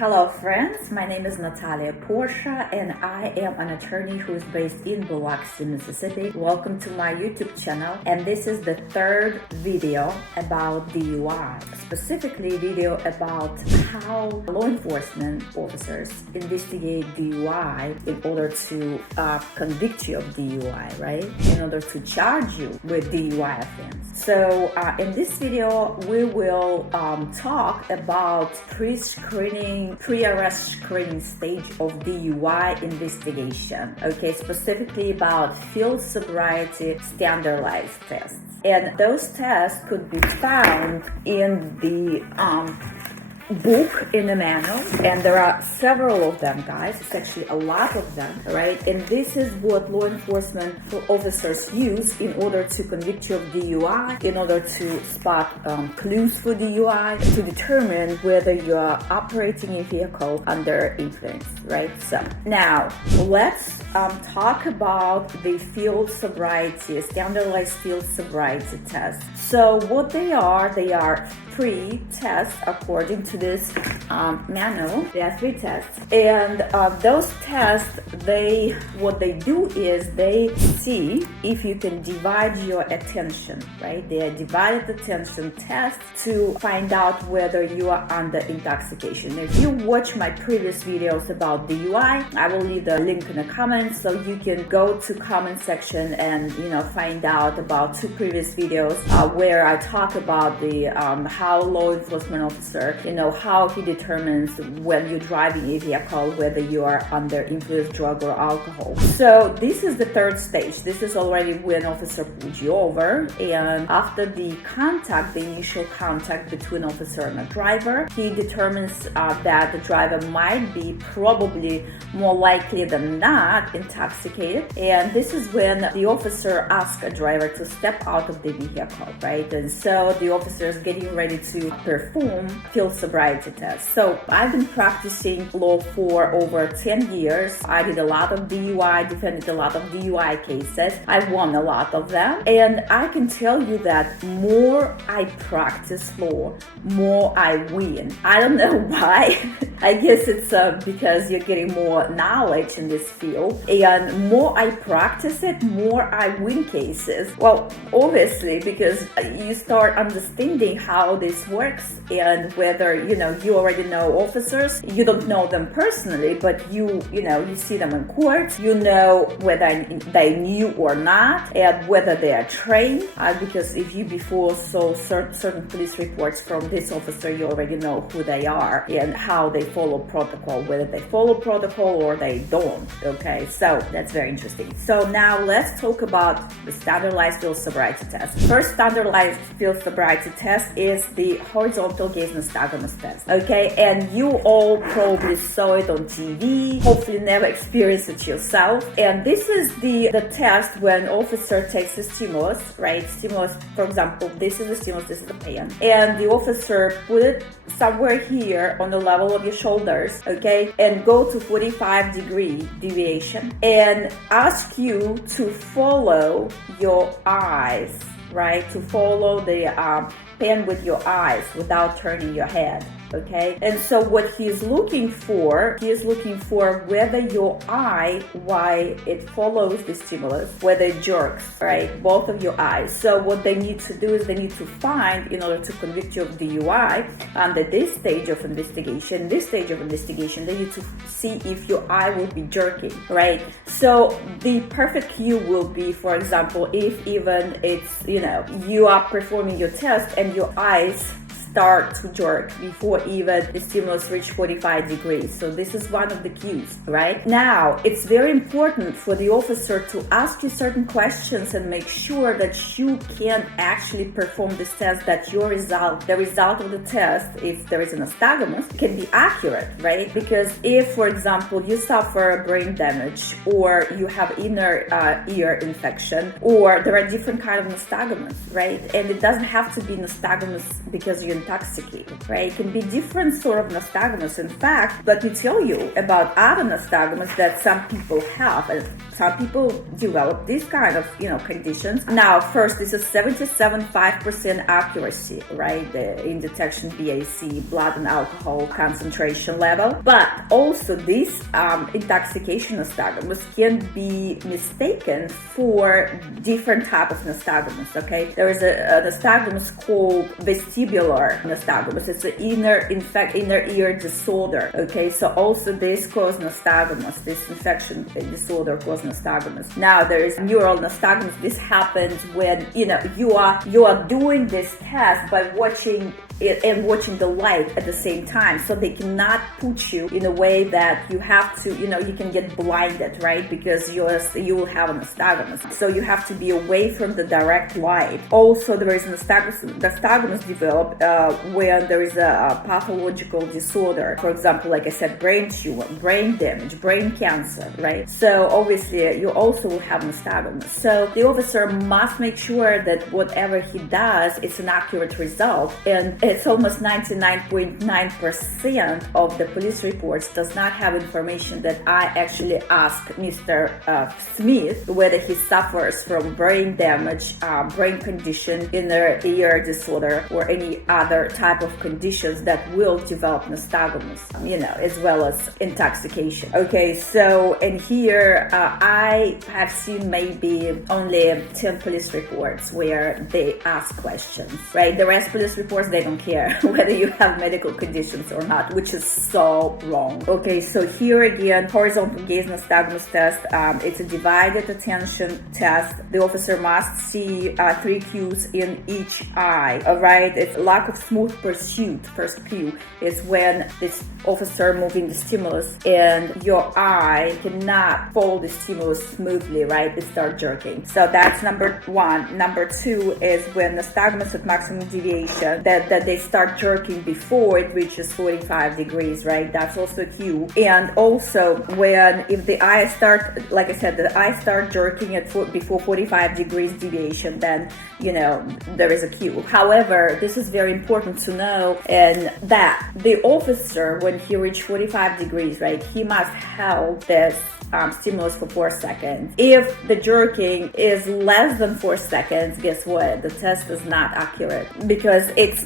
Hello friends, my name is Natalia Portia and I am an attorney who is based in Biloxi, Mississippi. Welcome to my YouTube channel, and this is the third video about DUI, specifically video about how law enforcement officers investigate DUI in order to convict you of DUI, right? In order to charge you with DUI offense. So in this video, we will talk about pre-arrest screening stage of DUI investigation. Okay, specifically about field sobriety standardized tests. And those tests could be found in the book, in the manual, and there are several of them, guys. It's actually a lot of them, right? And this is what law enforcement officers use in order to convict you of DUI, in order to spot clues for DUI, to determine whether you are operating a vehicle under influence, right? So now let's talk about the field sobriety, standardized field sobriety tests. So what they are pre-tests according to this manual. There are 3 tests, and those tests, what they do is they see if you can divide your attention, right? They are divided attention tests to find out whether you are under intoxication. If you watch my previous videos about DUI, I will leave the link in the comments so you can go to comment section and find out about 2 previous videos where I talk about the how law enforcement officer, how he determines when you're driving a vehicle whether you are under influence, drug or alcohol. So this is the 3rd stage. This is already when officer pulled you over, and after the initial contact between officer and the driver, he determines that the driver might be probably more likely than not intoxicated, and this is when the officer asks a driver to step out of the vehicle, right? And so the officer is getting ready to perform field sobriety tests. So I've been practicing law for over 10 years. I did a lot of DUI, defended a lot of DUI cases. I've won a lot of them, and I can tell you that more I practice law, more I win. I don't know why. I guess it's because you're getting more knowledge in this field, and more I practice it, more I win cases. Well, obviously, because you start understanding how this works, and whether you already know officers. You don't know them personally, but you see them in court. You know whether they knew or not, and whether they are trained, because if you before saw certain police reports from this officer, you already know who they are and how they follow protocol, whether they follow protocol or they don't. Okay, so that's very interesting. So now let's talk about the standardized field sobriety test. First standardized field sobriety test is the horizontal gaze nystagmus test. Okay, and you all probably saw it on TV, hopefully never experienced it yourself. And this is the test when officer takes a stimulus, right? Stimulus, for example, this is the stimulus, this is the pen, and the officer put it somewhere here on the level of your shoulders, okay, and go to 45-degree deviation and ask you to follow your eyes, right? To follow the pen with your eyes without turning your head. Okay, and so what he is looking for whether your eye, why it follows the stimulus, whether it jerks, right? Both of your eyes. So what they need to do is they need to find, in order to convict you of DUI under this stage of investigation, they need to see if your eye will be jerking, right? So the perfect cue will be, for example, if even it's, you are performing your test and your eyes start to jerk before even the stimulus reach 45 degrees. So this is one of the cues, right? Now, it's very important for the officer to ask you certain questions and make sure that you can actually perform this test, that the result of the test, if there is an nystagmus, can be accurate, right? Because if, for example, you suffer brain damage, or you have inner ear infection, or there are different kinds of nystagmus, right? And it doesn't have to be nystagmus because you're intoxicated, right? It can be different sort of nystagmus. In fact, let me tell you about other nystagmus that some people have, and some people develop these kind of, conditions. Now, first, this is 77.5% accuracy, right? In detection BAC, blood and alcohol concentration level. But also this intoxication nystagmus can be mistaken for different type of nystagmus, okay? There is a nystagmus called vestibular nystagmus. It's an inner ear disorder, okay? So also this causes nystagmus, this infection disorder causes nystagmus. Now there is neural nystagmus. This happens when, you are doing this test by watching it and watching the light at the same time. So they cannot put you in a way that you have to, you can get blinded, right? Because you will have a nystagmus. So you have to be away from the direct light. Also, there is nystagmus developed when there is a pathological disorder. For example, like I said, brain tumor, brain damage, brain cancer, right? So obviously, you also will have nystagmus. So the officer must make sure that whatever he does, it's an accurate result. And it's almost 99.9% of the police reports does not have information that I actually asked Mr. Smith whether he suffers from brain damage, brain condition, inner ear disorder, or any other type of conditions that will develop nystagmus, as well as intoxication. Okay, so and here I have seen maybe only 10 police reports where they ask questions, right? The rest police reports, they don't care whether you have medical conditions or not, which is so wrong. Okay, so here again, horizontal gaze nystagmus test. It's a divided attention test. The officer must see 3 cues in each eye. All right, it's lack of smooth pursuit. First cue is when this officer moving the stimulus and your eye cannot follow the stimulus smoothly, right? It starts jerking. So that's number 1. Number 2 is when nystagmus at maximum deviation, that they start jerking before it reaches 45 degrees, right? That's also a cue. And also if the eye start, like I said, the eye start jerking at before 45 degrees deviation, then, there is a cue. However, this is very important to know, and that the officer, when he reached 45 degrees, right, he must hold this stimulus for 4 seconds. If the jerking is less than 4 seconds, guess what? The test is not accurate, because it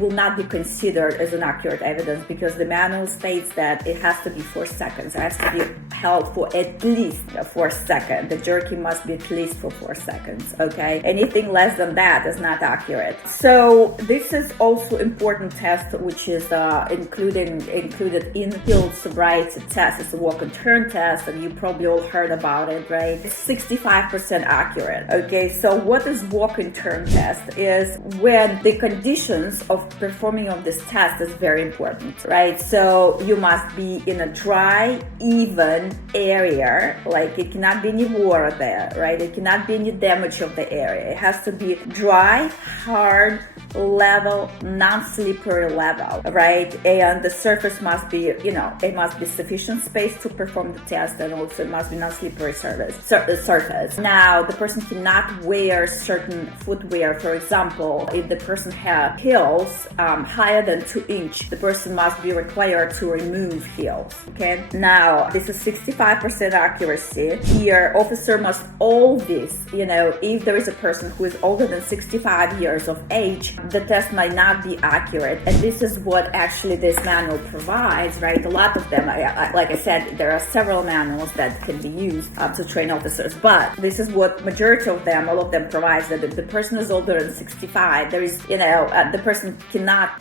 will not be considered as an accurate evidence, because the manual states that it has to be 4 seconds. It has to be held for at least 4 seconds. The jerking must be at least for 4 seconds, okay? Anything less than that is not accurate. So this is also important test, which is included in field sobriety test. It's a walk and turn test, and you probably all heard about it, right? It's 65% accurate. Okay, so what is walk and turn test is when the conditions of performing of this test is very important, right? So you must be in a dry, even area, like it cannot be any water there, right? It cannot be any damage of the area. It has to be dry, hard, level, non-slippery level, right? And the surface must be, it must be sufficient space to perform the test, and also it must be non-slippery surface. Now, the person cannot wear certain footwear. For example, if the person has heels higher than 2 inches, the person must be required to remove heels, okay? Now, this is 65% accuracy. Here, officer must always, if there is a person who is older than 65 years of age, the test might not be accurate. And this is what actually this manual provides, right? A lot of them, like I said, there are several manuals that can be used to train officers, but this is what majority of them, all of them provides, that if the person is older than 65, there is, the person cannot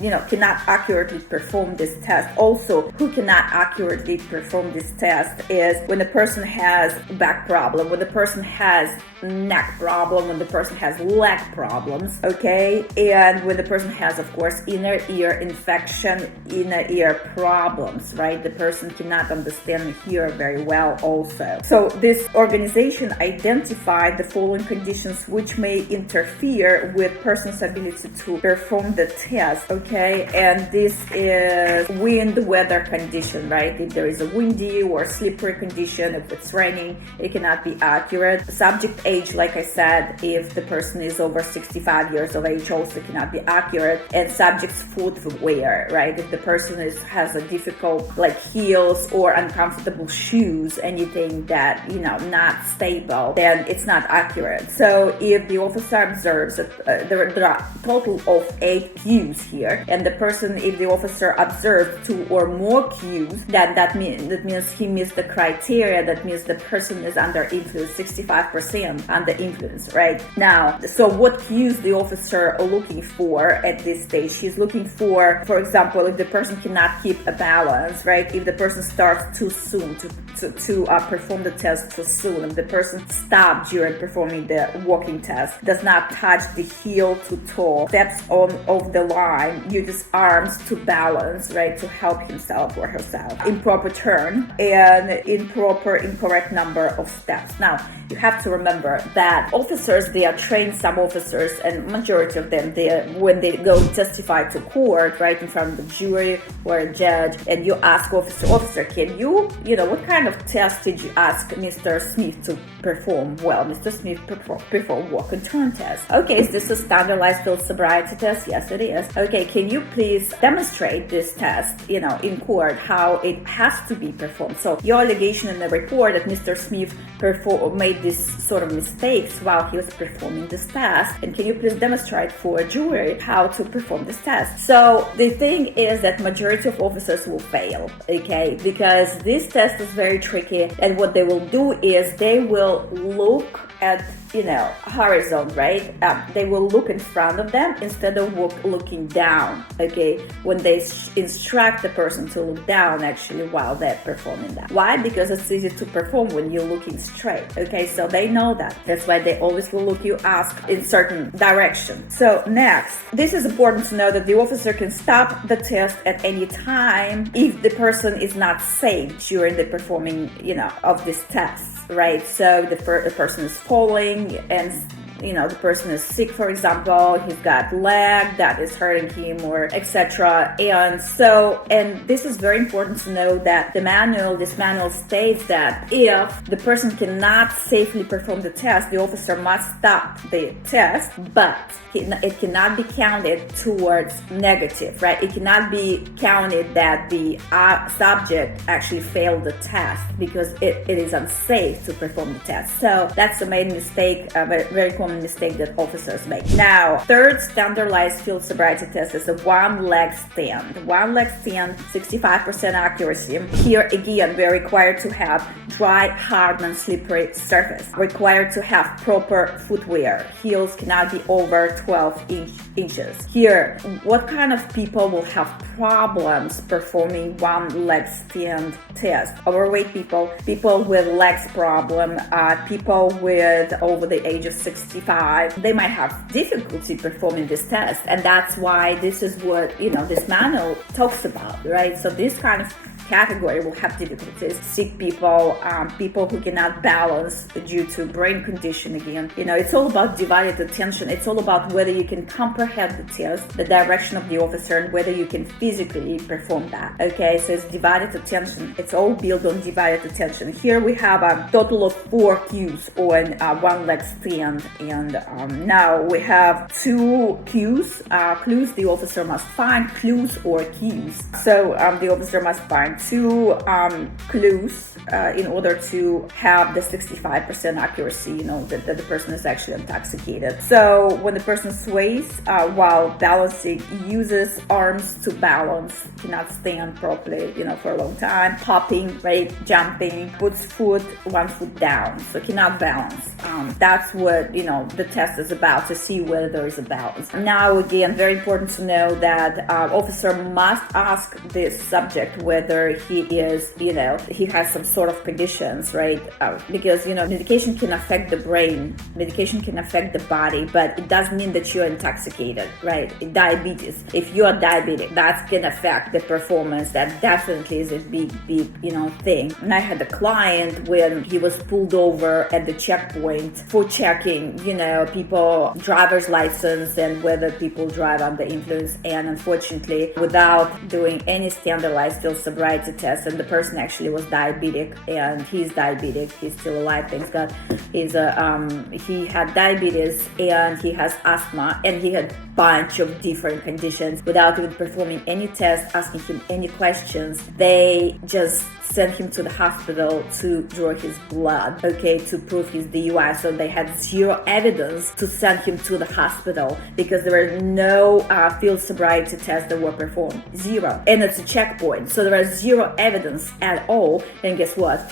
accurately perform this test. Also, who cannot accurately perform this test is when the person has back problem, when the person has neck problem, when the person has leg problems, okay? And when the person has, of course, inner ear infection, inner ear problems, right? The person cannot understand and hear very well also. So this organization identified the following conditions which may interfere with person's ability to perform the test, okay? And this is wind, weather condition, right? If there is a windy or slippery condition, if it's raining, it cannot be accurate. Subject age, like I said, if the person is over 65 years of age, also cannot be accurate. And subject's footwear, right? If the person has a difficult, like heels or uncomfortable shoes, anything that, not stable, then it's not accurate. So if the officer observes that there are a total of 8 cues here, and if the officer observes 2 or more cues, then that means he meets the criteria. That means the person is under influence, 65% under influence, right? Now, so what cues the officer are looking for at this stage? He's looking for example, if the person cannot keep a balance, right? If the person starts too soon to perform the test too soon, if the person stops during performing the walking test, does not touch the heel to toe, steps on of the line, uses arms to balance, right, to help himself or herself, improper turn, and incorrect number of steps. Now, you have to remember that officers, they are trained, some officers, and majority of them, when they go testify to court, right, in front of a jury or a judge, and you ask officer, can you what kind of test did you ask Mr. Smith to perform? Well, Mr. Smith performed walk and turn test. Okay, is this a standardized field sobriety test? Yes, it is. Okay, can you please demonstrate this test, in court, how it has to be performed? So your allegation in the report that Mr. Smith made this sort of mistakes while he was performing this test, and can you please demonstrate for a jury how to perform this test? So the thing is that majority of officers will fail, okay, because this test is very tricky, and what they will do is they will look at horizon, right? They will look in front of them instead of looking down, okay? When they instruct the person to look down, actually, while they're performing that. Why? Because it's easy to perform when you're looking straight, okay? So they know that. That's why they always will look you ask in certain direction. So next, this is important to know that the officer can stop the test at any time if the person is not safe during the performing, of this test, right? So the person is falling, and the person is sick, for example, he's got leg that is hurting him, or etc. And this is very important to know that this manual states that if the person cannot safely perform the test, the officer must stop the test, but it cannot be counted towards negative, right? It cannot be counted that the subject actually failed the test because it is unsafe to perform the test. So that's the main mistake, very common mistake that officers make. Now, third standardized field sobriety test is a one-leg stand. One-leg stand, 65% accuracy. Here again, we're required to have dry, hard, non-slippery surface. Required to have proper footwear. Heels cannot be over 12 inches. Here, what kind of people will have problems performing one-leg stand test? Overweight people, people with legs problem, people with over the age of 65, they might have difficulty performing this test, and that's why this is what this manual talks about, right? So this kind of category will have difficulties. Sick people, people who cannot balance due to brain condition again. It's all about divided attention. It's all about whether you can comprehend the test, the direction of the officer, and whether you can physically perform that. Okay, so it's divided attention. It's all built on divided attention. Here we have a total of 4 cues on one leg stand, and now we have 2 cues. Clues the officer must find, clues or cues. So the officer must find 2 clues in order to have the 65% accuracy, that the person is actually intoxicated. So when the person sways while balancing, uses arms to balance, cannot stand properly, for a long time, hopping, right, jumping, puts one foot down, so cannot balance. That's what, the test is about, to see whether there is a balance. Now, again, very important to know that officer must ask the subject whether he is, he has some sort of conditions, right? Because, medication can affect the brain, medication can affect the body, but it doesn't mean that you're intoxicated, right? Diabetes, if you are diabetic, that can affect the performance. That definitely is a big, thing. And I had a client when he was pulled over at the checkpoint for checking, people, driver's license, and whether people drive under influence, and unfortunately, without doing any standardized field sobriety sobriety test, and the person actually was diabetic, and he's diabetic. He's still alive, thanks God. He had diabetes, and he has asthma, and he had bunch of different conditions without even performing any tests, asking him any questions. They just sent him to the hospital to draw his blood, okay, to prove his DUI. So they had zero evidence to send him to the hospital because there were no field sobriety tests that were performed. Zero. And it's a checkpoint. So there was zero evidence at all. And guess what?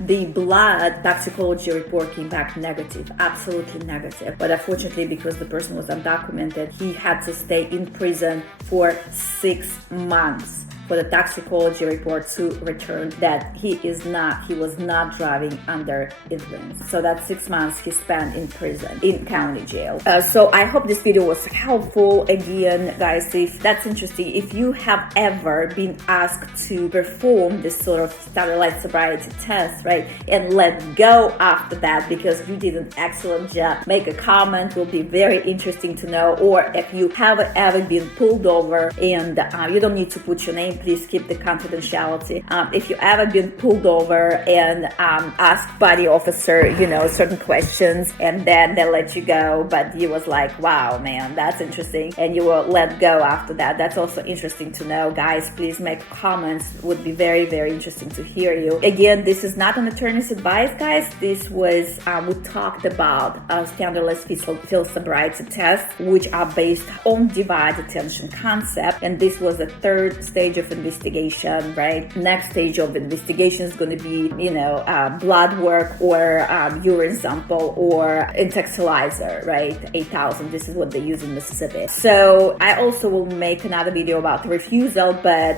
The blood toxicology report came back negative, absolutely negative. But unfortunately, because the person was undocumented, he had to stay in prison for 6 months for the toxicology report to return that he was not driving under influence. So that's 6 months he spent in prison, in county jail. So I hope this video was helpful. Again, guys, if that's interesting, if you have ever been asked to perform this sort of standardized sobriety test, right, and let go after that because you did an excellent job, make a comment. Will be very interesting to know. Or if you haven't ever been pulled over, and you don't need to put your name, please keep the confidentiality. If you ever been pulled over and asked by the officer, certain questions, and then they let you go, but you was like, wow, man, that's interesting, and you were let go after that. That's also interesting to know. Guys, please make comments. Would be very, very interesting to hear you. Again, this is not an attorney's advice, guys. This was, we talked about standardized field sobriety tests, which are based on divided attention concept, and this was the third stage of investigation, right? Next stage of investigation is going to be, blood work or urine sample or intoxilizer, right? 8,000. This is what they use in Mississippi. So I also will make another video about refusal, but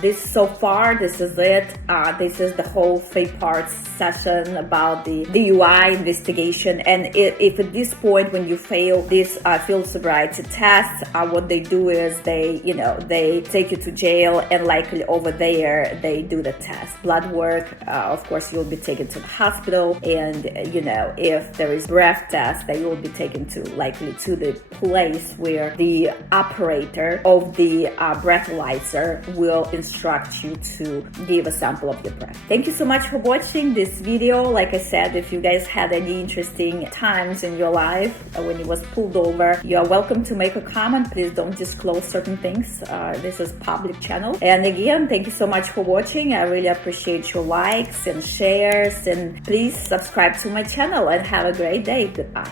this is it. This is the whole 3-part session about the DUI investigation. And if at this point, when you fail this field sobriety test, what they do is they take you to jail, and likely over there they do the test, blood work. Of course, you'll be taken to the hospital, and if there is breath test, they will be taken likely to the place where the operator of the breathalyzer will instruct you to give a sample of your breath. Thank you so much for watching this video. Like I said, if you guys had any interesting times in your life when you was pulled over, you are welcome to make a comment. Please don't disclose certain things. This is public channel. And again, thank you so much for watching. I really appreciate your likes and shares, and please subscribe to my channel and have a great day. Goodbye.